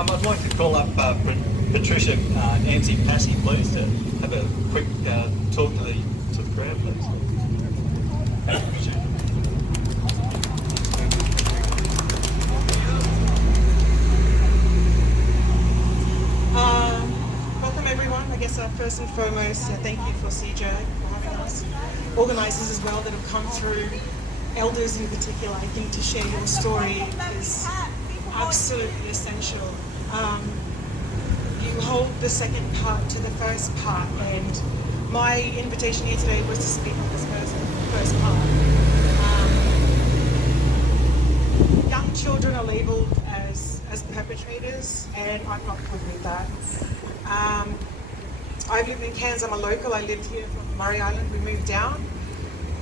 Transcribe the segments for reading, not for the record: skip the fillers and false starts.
I'd like to call up Patricia Ansey-Pasey, please, to have a quick talk to the crowd, please. Welcome everyone. I guess first and foremost, thank you for CJ for having us. Organisers as well that have come through, elders in particular. I think to share your story is absolutely essential. You hold the second part to the first part, and my invitation here today was to speak on this first part. Young children are labelled as perpetrators, and I'm not good with that. I've lived in Cairns, I'm a local, I lived here from Murray Island, we moved down,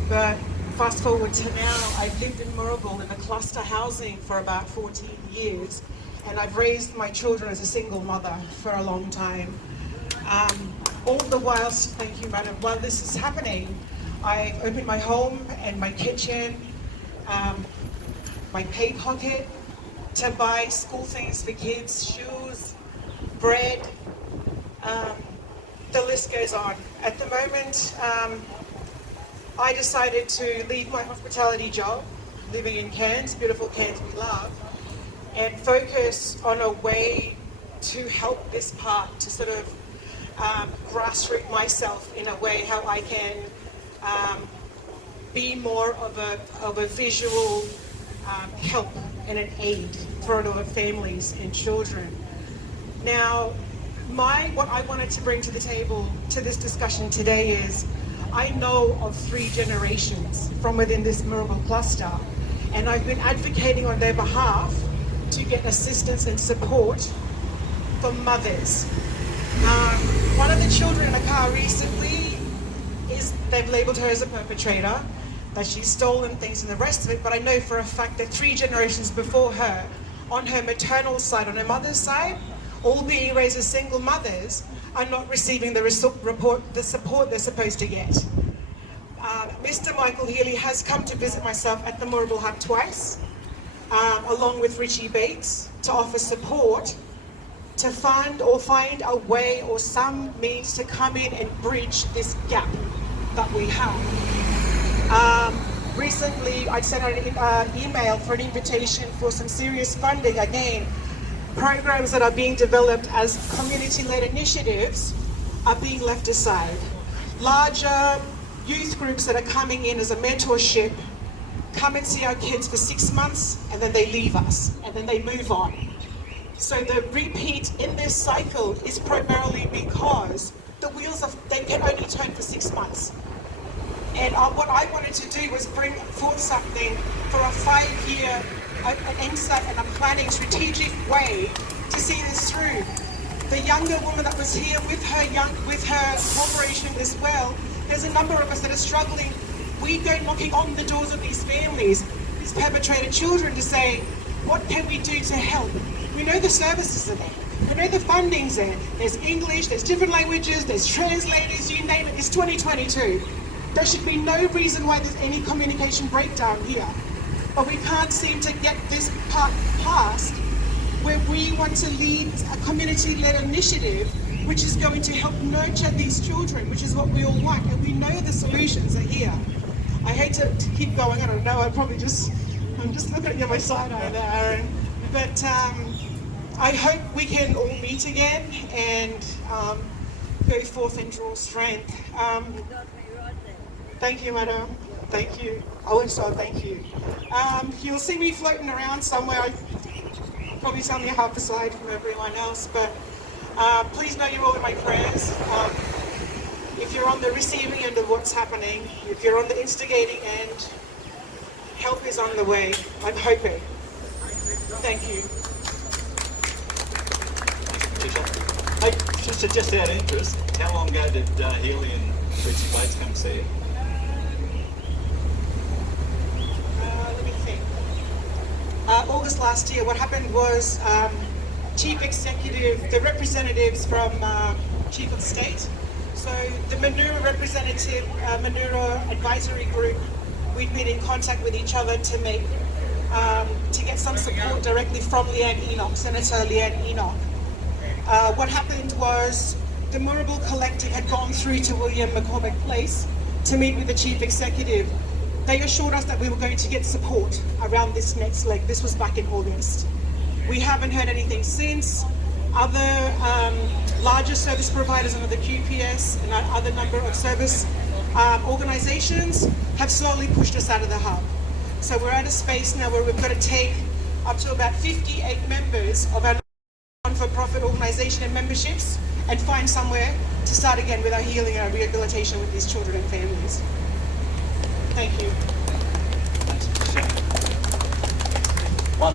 but fast forward to now, I've lived in Mooroobool in a cluster housing for about 14 years, and I've raised my children as a single mother for a long time. All the while, thank you madam, while this is happening, I opened my home and my kitchen, my pay pocket to buy school things for kids, shoes, bread, the list goes on. At the moment, I decided to leave my hospitality job, living in Cairns, beautiful Cairns we love, and focus on a way to help this part, to sort of grassroot myself in a way how I can be more of a visual help and an aid for our families and children. Now, what I wanted to bring to the table to this discussion today is I know of 3 generations from within this Mooroobool cluster, and I've been advocating on their behalf to get assistance and support for mothers. One of the children in a car recently, they've labelled her as a perpetrator, that she's stolen things and the rest of it, but I know for a fact that 3 generations before her, on her maternal side, on her mother's side, all being raised as single mothers, are not receiving the support they're supposed to get. Mr. Michael Healy has come to visit myself at the Mooroobool hub twice, along with Richie Bates, to offer support to fund or find a way or some means to come in and bridge this gap that we have. Recently, I sent out an email for an invitation for some serious funding. Again, programs that are being developed as community-led initiatives are being left aside. Larger youth groups that are coming in as a mentorship come and see our kids for 6 months and then they leave us and then they move on. So the repeat in this cycle is primarily because the wheels they can only turn for 6 months. And what I wanted to do was bring forth something for a 5-year an insight and a planning strategic way to see this through. The younger woman that was here with her corporation as well, there's a number of us that are struggling. We go knocking on the doors of these families, these perpetrated children, to say, what can we do to help? We know the services are there. We know the funding's there. There's English, there's different languages, there's translators, you name it. It's 2022. There should be no reason why there's any communication breakdown here. But we can't seem to get this part passed where we want to lead a community-led initiative which is going to help nurture these children, which is what we all want, and we know the solutions are here. I hate to keep going, I don't know, I'm just looking at you on my side eye there, Aaron. But I hope we can all meet again and go forth and draw strength. Thank you, madam. Thank you. So thank you. You'll see me floating around somewhere. I probably sound half aside from everyone else, but please know you're all in my prayers. If you're on the receiving end of what's happening, if you're on the instigating end, help is on the way. I'm hoping. Thank you. Hey, just out of interest, how long ago did Healy and Richie Bates come see you? August last year. What happened was Chief Executive, the representatives from Chief of State, so the Manura representative, Manura Advisory Group, we'd been in contact with each other to make to get some support directly from Senator Leanne Enoch. What happened was the Mooroobool Collective had gone through to William McCormick Place to meet with the Chief Executive. They assured us that we were going to get support around this next leg. This was back in August. We haven't heard anything since. Other larger service providers under the QPS and other number of service organisations have slowly pushed us out of the hub. So we're at a space now where we've got to take up to about 58 members of our non-for-profit organisation and memberships and find somewhere to start again with our healing and our rehabilitation with these children and families. Thank you.